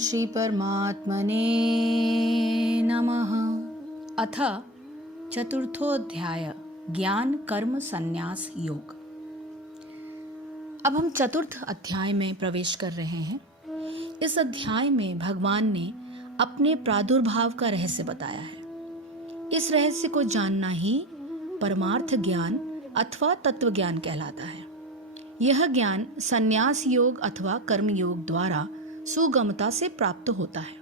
श्री परमात्मने नमः। अथ चतुर्थोऽध्याय ज्ञान कर्म संन्यास योग। अब हम चतुर्थ अध्याय में प्रवेश कर रहे हैं। इस अध्याय में भगवान ने अपने प्रादुर्भाव का रहस्य बताया है। इस रहस्य को जानना ही परमार्थ ज्ञान अथवा तत्व ज्ञान कहलाता है। यह ज्ञान संन्यास योग अथवा कर्म योग द्वारा सुगमता से प्राप्त होता है।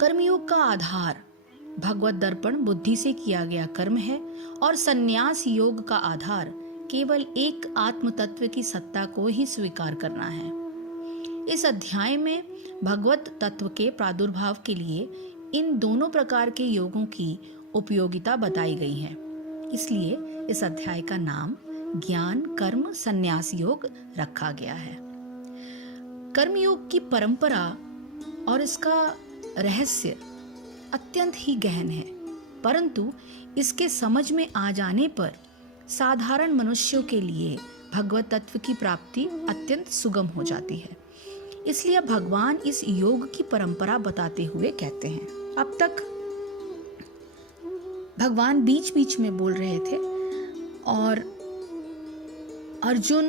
कर्मयोग का आधार भगवत दर्पण बुद्धि से किया गया कर्म है और संन्यास योग का आधार केवल एक आत्म तत्व की सत्ता को ही स्वीकार करना है। इस अध्याय में भगवत तत्व के प्रादुर्भाव के लिए इन दोनों प्रकार के योगों की उपयोगिता बताई गई है। इसलिए इस अध्याय का नाम ज्ञान कर्म संन्यास योग रखा गया है। कर्मयोग की परंपरा और इसका रहस्य अत्यंत ही गहन है, परंतु इसके समझ में आ जाने पर साधारण मनुष्यों के लिए भगवत तत्व की प्राप्ति अत्यंत सुगम हो जाती है। इसलिए भगवान इस योग की परंपरा बताते हुए कहते हैं। अब तक भगवान बीच बीच में बोल रहे थे और अर्जुन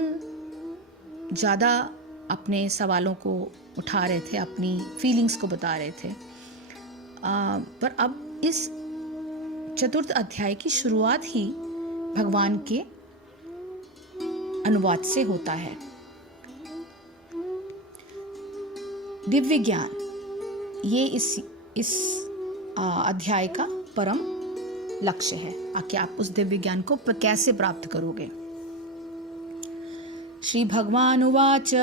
ज़्यादा अपने सवालों को उठा रहे थे, अपनी फीलिंग्स को बता रहे थे। पर अब इस चतुर्थ अध्याय की शुरुआत ही भगवान के अनुवाद से होता है। दिव्य ज्ञान ये इस अध्याय का परम लक्ष्य है। आखिर आप उस दिव्य ज्ञान को कैसे प्राप्त करोगे। श्री भगवान उवाच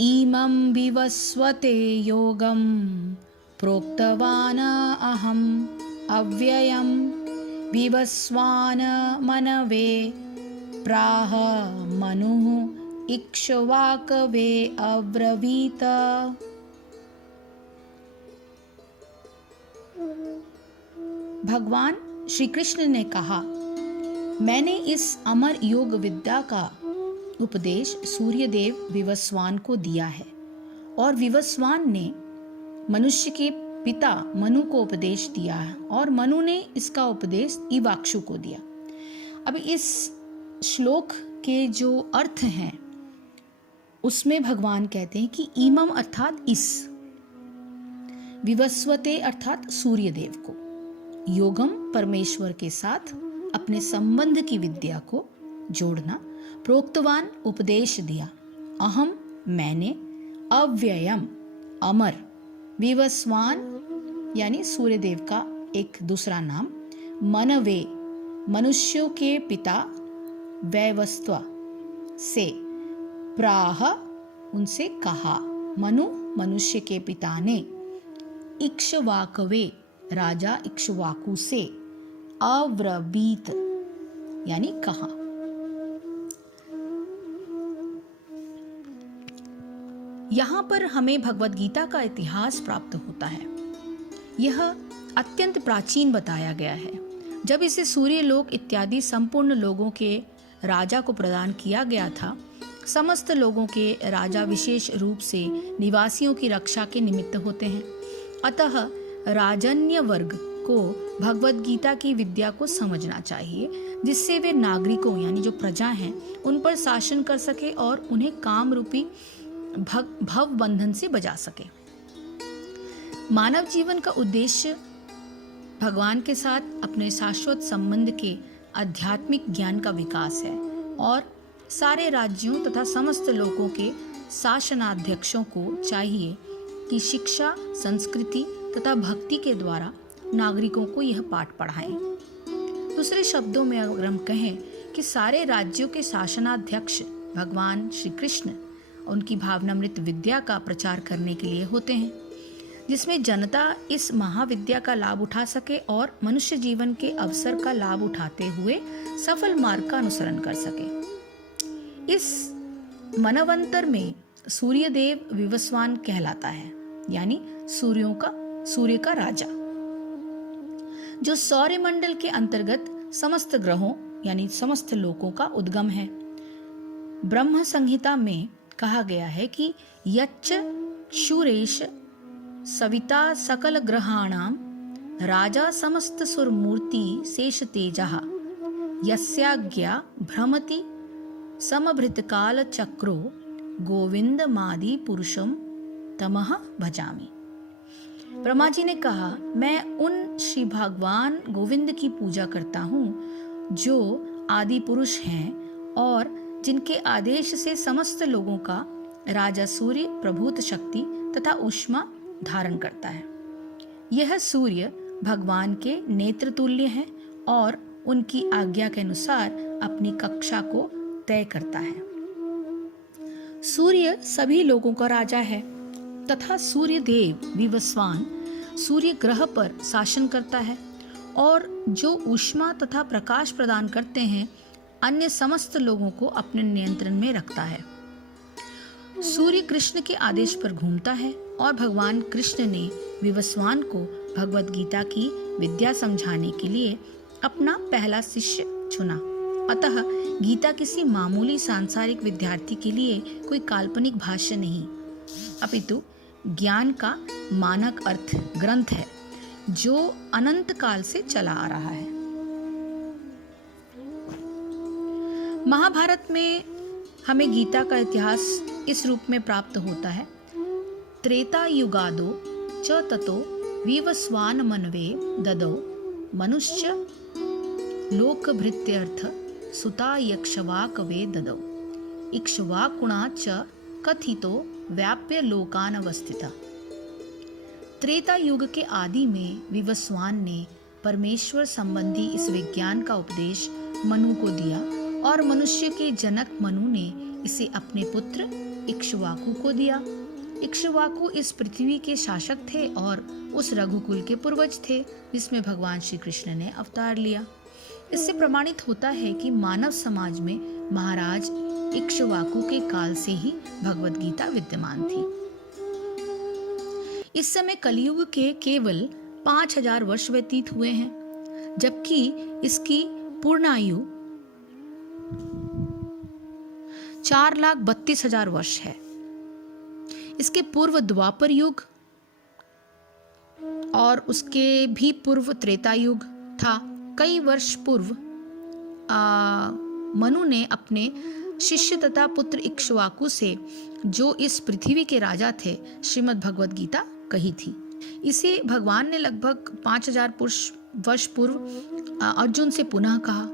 इमं विवस्वते योगं प्रोक्तवान् अहम् अव्ययं विवस्वान् मनवे प्राह मनुः इक्ष्वाकवे अब्रवीत। भगवान श्री कृष्ण ने कहा, मैंने इस अमर योग विद्या का उपदेश सूर्यदेव विवस्वान को दिया है और विवस्वान ने मनुष्य के पिता मनु को उपदेश दिया है और मनु ने इसका उपदेश इवाक्षु को दिया। अब इस श्लोक के जो अर्थ हैं उसमें भगवान कहते हैं कि इमम अर्थात इस, विवस्वते अर्थात सूर्यदेव को, योगम परमेश्वर के साथ अपने संबंध की विद्या को जोड़ना, प्रोक्तवान उपदेश दिया, अहम मैंने, अव्ययम अमर, विवस्वान यानी सूर्यदेव का एक दूसरा नाम, मनवे मनुष्यों के पिता, वैवस्त्व से, प्राह उनसे कहा, मनु मनुष्य के पिता ने, इक्ष्वाकवे राजा इक्ष्वाकु से, अब्रवीत यानी कहा। यहाँ पर हमें भगवत गीता का इतिहास प्राप्त होता है। यह अत्यंत प्राचीन बताया गया है। जब इसे सूर्यलोक इत्यादि संपूर्ण लोगों के राजा को प्रदान किया गया था, समस्त लोगों के राजा विशेष रूप से निवासियों की रक्षा के निमित्त होते हैं। अतः राजन्य वर्ग को भगवत गीता की विद्या को समझना चाहिए, जिससे वे नागरिकों यानी जो प्रजा हैं उन पर शासन कर सके और उन्हें काम रूपी भव बंधन से बचा सके। मानव जीवन का उद्देश्य भगवान के साथ अपने शाश्वत संबंध के आध्यात्मिक ज्ञान का विकास है और सारे राज्यों तथा समस्त लोगों के शासनाध्यक्षों को चाहिए कि शिक्षा, संस्कृति तथा भक्ति के द्वारा नागरिकों को यह पाठ पढ़ाएं। दूसरे शब्दों में अगर हम कहें कि सारे राज्यों के शासनाध्यक्ष भगवान श्री कृष्ण उनकी भावनामृत विद्या का प्रचार करने के लिए होते हैं, जिसमें जनता इस महाविद्या का लाभ उठा सके और मनुष्य जीवन के अवसर का लाभ उठाते हुए सफल मार्ग का अनुसरण कर सके। इस मनवंतर में सूर्यदेव विवस्वान कहलाता है, यानी सूर्य का राजा, जो सौरमंडल के अंतर्गत समस्त ग्रहों यानी समस्त लोकों का उद्गम है। ब्रह्म संहिता में कहा गया है कि यच्च शूरेश सविता सकल ग्रहाणाम राजा समस्त सुरमूर्ति शेष तेजः यस्याज्ञा भ्रमति समभृत काल चक्रो गोविंद मादि पुरुषम तमह भजामि। ब्रह्मा जी ने कहा, मैं उन श्री भगवान गोविंद की पूजा करता हूँ जो आदि पुरुष हैं और जिनके आदेश से समस्त लोगों का राजा सूर्य प्रभूत शक्ति तथा ऊष्मा धारण करता है। यह सूर्य भगवान के नेत्र तुल्य है और उनकी आज्ञा के अनुसार अपनी कक्षा को तय करता है। सूर्य सभी लोगों का राजा है तथा सूर्य देव विवस्वान सूर्य ग्रह पर शासन करता है और जो ऊष्मा तथा प्रकाश प्रदान करते हैं अन्य समस्त लोगों को अपने नियंत्रण में रखता है। सूर्य कृष्ण के आदेश पर घूमता है और भगवान कृष्ण ने विवस्वान को भगवत गीता की विद्या समझाने के लिए अपना पहला शिष्य चुना। अतः गीता किसी मामूली सांसारिक विद्यार्थी के लिए कोई काल्पनिक भाष्य नहीं, अपितु ज्ञान का मानक अर्थ ग्रंथ है जो अनंत काल से चला आ रहा है। महाभारत में हमें गीता का इतिहास इस रूप में प्राप्त होता है। त्रेता युगादो च ततो विवस्वान मनवे ददौ मनुष्य लोकभृत्यर्थ सुता यक्षवाक वे ददौ इक्ष्वाकुणा च कथितो व्याप्य लोकान अवस्थिता। त्रेता युग के आदि में विवस्वान ने परमेश्वर संबंधी इस विज्ञान का उपदेश मनु को दिया और मनुष्य के जनक मनु ने इसे अपने पुत्र इक्ष्वाकु को दिया। इक्ष्वाकु इस पृथ्वी के शासक थे और उस रघुकुल के पूर्वज थे जिसमें भगवान श्री कृष्ण ने अवतार लिया। इससे प्रमाणित होता है कि मानव समाज में महाराज इक्ष्वाकु के काल से ही भगवत गीता विद्यमान थी। इस समय कलयुग के केवल 5000 वर्ष व्यतीत हुए हैं, जबकि इसकी पूर्णायु 4,32,000 वर्ष है। इसके पूर्व द्वापर युग और उसके भी पूर्व त्रेता युग था। कई वर्ष पूर्व मनु ने अपने शिष्य तथा पुत्र इक्ष्वाकु से, जो इस पृथ्वी के राजा थे, श्रीमद् भगवत गीता कही थी। इसे भगवान ने लगभग 5000 वर्ष पूर्व अर्जुन से पुनः कहा।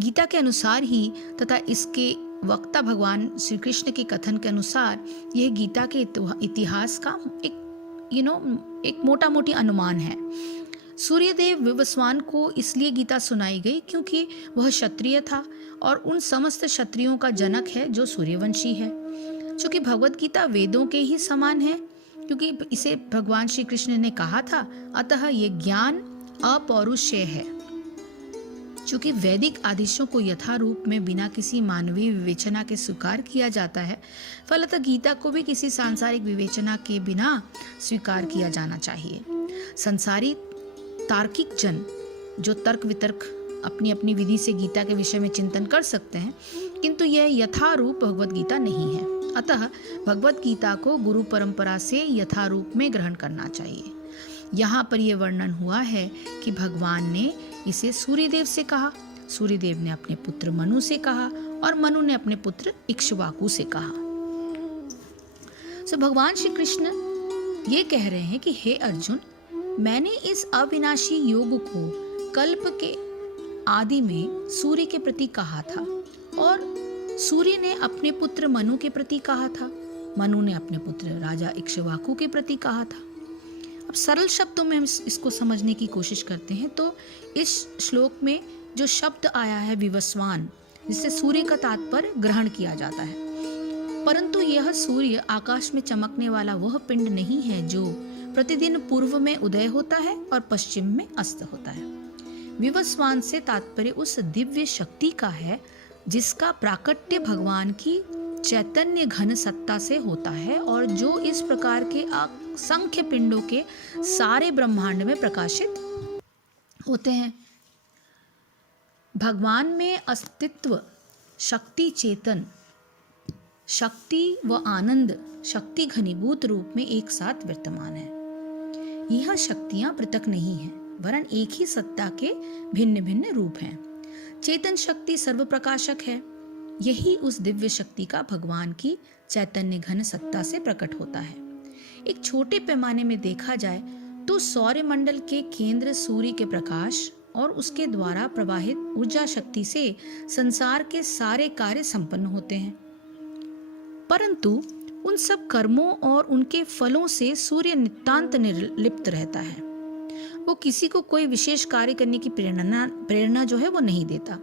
गीता के अनुसार ही तथा इसके वक्ता भगवान श्री कृष्ण के कथन के अनुसार यह गीता के इतिहास का एक मोटा मोटी अनुमान है। सूर्यदेव विवस्वान को इसलिए गीता सुनाई गई क्योंकि वह क्षत्रिय था और उन समस्त क्षत्रियों का जनक है जो सूर्यवंशी है। चूंकि भगवत गीता वेदों के ही समान है, क्योंकि इसे भगवान श्री कृष्ण ने कहा था, अतः ये ज्ञान अपौरुषेय है। चूंकि वैदिक आदेशों को यथारूप में बिना किसी मानवीय विवेचना के स्वीकार किया जाता है, फलतः गीता को भी किसी सांसारिक विवेचना के बिना स्वीकार किया जाना चाहिए। संसारी तार्किक जन जो तर्क वितर्क अपनी अपनी विधि से गीता के विषय में चिंतन कर सकते हैं, किंतु यह यथारूप भगवत गीता नहीं है। अतः भगवत गीता को गुरु परंपरा से यथारूप में ग्रहण करना चाहिए। यहाँ पर यह वर्णन हुआ है कि भगवान ने इसे सूर्यदेव से कहा, सूर्यदेव ने अपने पुत्र मनु से कहा और मनु ने अपने पुत्र इक्ष्वाकु से कहा। भगवान श्री कृष्ण ये कह रहे हैं कि हे अर्जुन, मैंने इस अविनाशी योग को कल्प के आदि में सूर्य के प्रति कहा था और सूर्य ने अपने पुत्र मनु के प्रति कहा था, मनु ने अपने पुत्र राजा इक्ष्वाकु के प्रति कहा था। अब सरल शब्दों में हम इसको समझने की कोशिश करते हैं तो इस श्लोक में जो शब्द आया है विवस्वान, जिससे सूर्य का तात्पर्य ग्रहण किया जाता है, परंतु यह सूर्य आकाश में चमकने वाला वह पिंड नहीं है जो प्रतिदिन पूर्व में उदय होता है और पश्चिम में अस्त होता है। विवस्वान से तात्पर्य उस दिव्य शक्ति का है जिसका प्राकट्य भगवान की चैतन्य घन सत्ता से होता है और जो इस प्रकार के असंख्य पिंडों के सारे ब्रह्मांड में प्रकाशित होते हैं। भगवान में अस्तित्व शक्ति चेतन शक्ति व आनंद शक्ति घनीभूत रूप में एक साथ विद्यमान है। यह शक्तियां पृथक नहीं हैं, वरन एक ही सत्ता के भिन्न भिन्न रूप हैं। चेतन शक्ति सर्वप्रकाशक है। यही उस दिव्य शक्ति का भगवान की चैतन्य घन सत्ता से प्रकट होता है। एक छोटे पैमाने में देखा जाए तो सौरमंडल के केंद्र सूर्य के प्रकाश और उसके द्वारा प्रवाहित ऊर्जा शक्ति से संसार के सारे कार्य संपन्न होते हैं। परंतु उन सब कर्मों और उनके फलों से सूर्य नितांत निर्लिप्त रहता है। वो किसी को कोई विशेष कार्य करने की प्रेरणा जो है वो नहीं देता।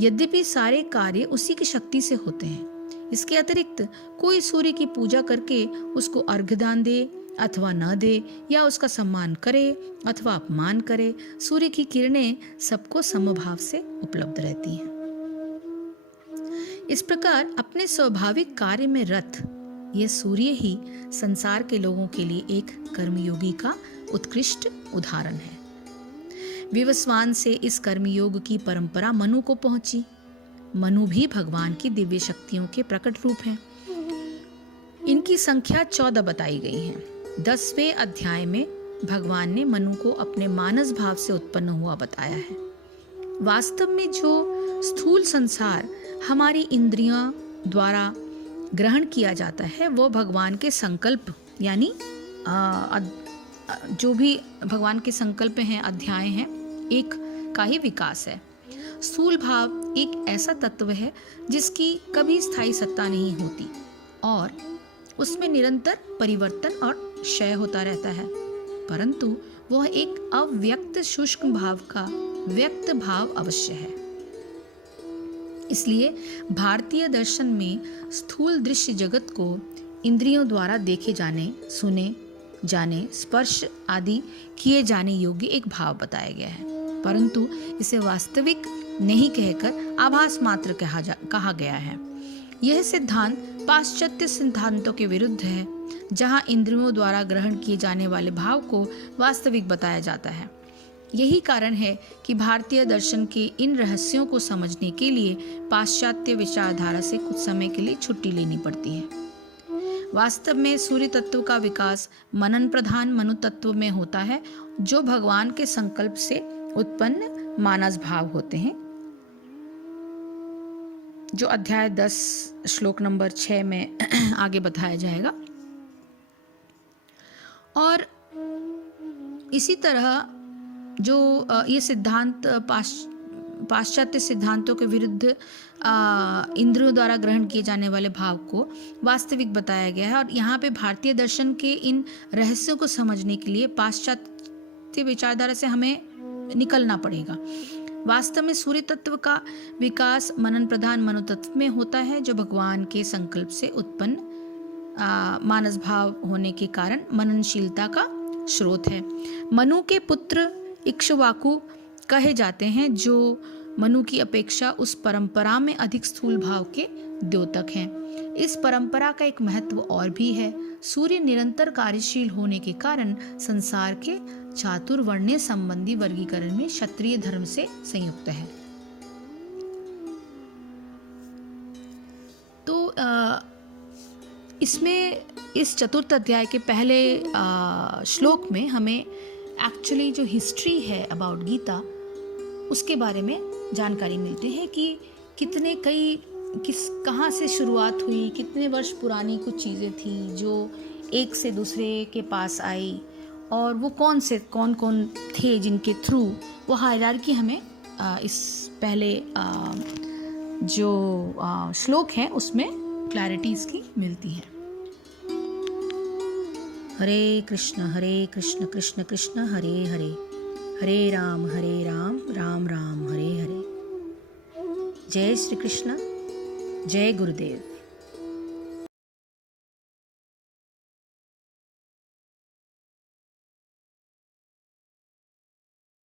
यद्यपि सारे कार्य उसी की शक्ति से होते हैं। इसके अतिरिक्त कोई सूर्य की पूजा करके उसको अर्घ्य दान दे अथवा न दे, या उसका सम्मान करे अथवा अपमान करे, सूर्य की किरणें सबको समभाव से उपलब्ध रहती हैं। इस प्रकार अपने स्वाभाविक कार्य में रत यह सूर्य ही संसार के लोगों के लिए एक कर्मयोगी का उत्कृष्ट उदाहरण है। विवस्वान से इस कर्मयोग की परंपरा मनु को पहुंची। मनु भी भगवान की दिव्य शक्तियों के प्रकट रूप हैं। इनकी संख्या 14 बताई गई है। 10वें अध्याय में भगवान ने मनु को अपने मानस भाव से उत्पन्न हुआ बताया है। वास्तव में जो स्थूल संसार हमारी इंद्रियों द्वारा ग्रहण किया जाता है वो भगवान के संकल्प यानी जो भी भगवान के संकल्प हैं, अध्याय हैं, एक का ही विकास है। स्थूल भाव एक ऐसा तत्व है जिसकी कभी स्थायी सत्ता नहीं होती और उसमें निरंतर परिवर्तन और क्षय होता रहता है, परंतु वह एक अव्यक्त शुष्क भाव का व्यक्त भाव अवश्य है। इसलिए भारतीय दर्शन में स्थूल दृश्य जगत को इंद्रियों द्वारा देखे जाने, सुने जाने, स्पर्श आदि किए जाने योग्य एक भाव बताया गया है, परंतु इसे वास्तविक नहीं कहकर आभास मात्र कहा गया है। यह सिद्धांत पाश्चात्य सिद्धांतों के विरुद्ध है, जहां इंद्रियों द्वारा ग्रहण किए जाने वाले भाव को वास्तविक बताया जाता है। यही कारण है कि भारतीय दर्शन के इन रहस्यों को समझने के लिए पाश्चात्य विचारधारा से कुछ समय के लिए छुट्टी लेनी पड़ती है। वास्तव में सूर्य तत्व का विकास मनन प्रधान मनु तत्व में होता है, जो भगवान के संकल्प से उत्पन्न मानस भाव होते हैं, जो अध्याय 10 श्लोक नंबर 6 में आगे बताया जाएगा। और इसी तरह जो ये सिद्धांत पाश्चात्य सिद्धांतों के विरुद्ध इंद्रियों द्वारा ग्रहण किए जाने वाले भाव को वास्तविक बताया गया है। और यहाँ पे भारतीय दर्शन के इन रहस्यों को समझने के लिए पाश्चात्य विचारधारा से हमें निकलना पड़ेगा। वास्तव में सूर्य तत्व का विकास मनन प्रधान मनु तत्व में होता है, जो भगवान के संकल्प से उत्पन्न मानस भाव होने के कारण मननशीलता का स्रोत है। मनु के पुत्र इक्ष्वाकु कहे जाते हैं, जो मनु की अपेक्षा उस परंपरा में अधिक स्थूल भाव के द्योतक हैं। इस परंपरा का एक महत्व और भी है। सूर्य निरंतर कार्यशील होने के कारण संसार के चातुर्वर्ण्य संबंधी वर्गीकरण में क्षत्रिय धर्म से संयुक्त है। तो इसमें इस चतुर्थ अध्याय के पहले श्लोक में हमें एक्चुअली जो हिस्ट्री है अबाउट गीता, उसके बारे में जानकारी मिलती है कि कहाँ से शुरुआत हुई, कितने वर्ष पुरानी कुछ चीज़ें थी जो एक से दूसरे के पास आई, और वो कौन कौन थे जिनके थ्रू वो हायरार्की हमें इस पहले जो श्लोक है उसमें क्लैरिटी इसकी मिलती है। हरे कृष्ण कृष्ण कृष्ण हरे हरे, हरे राम राम राम हरे हरे। जय श्री कृष्ण, जय गुरुदेव।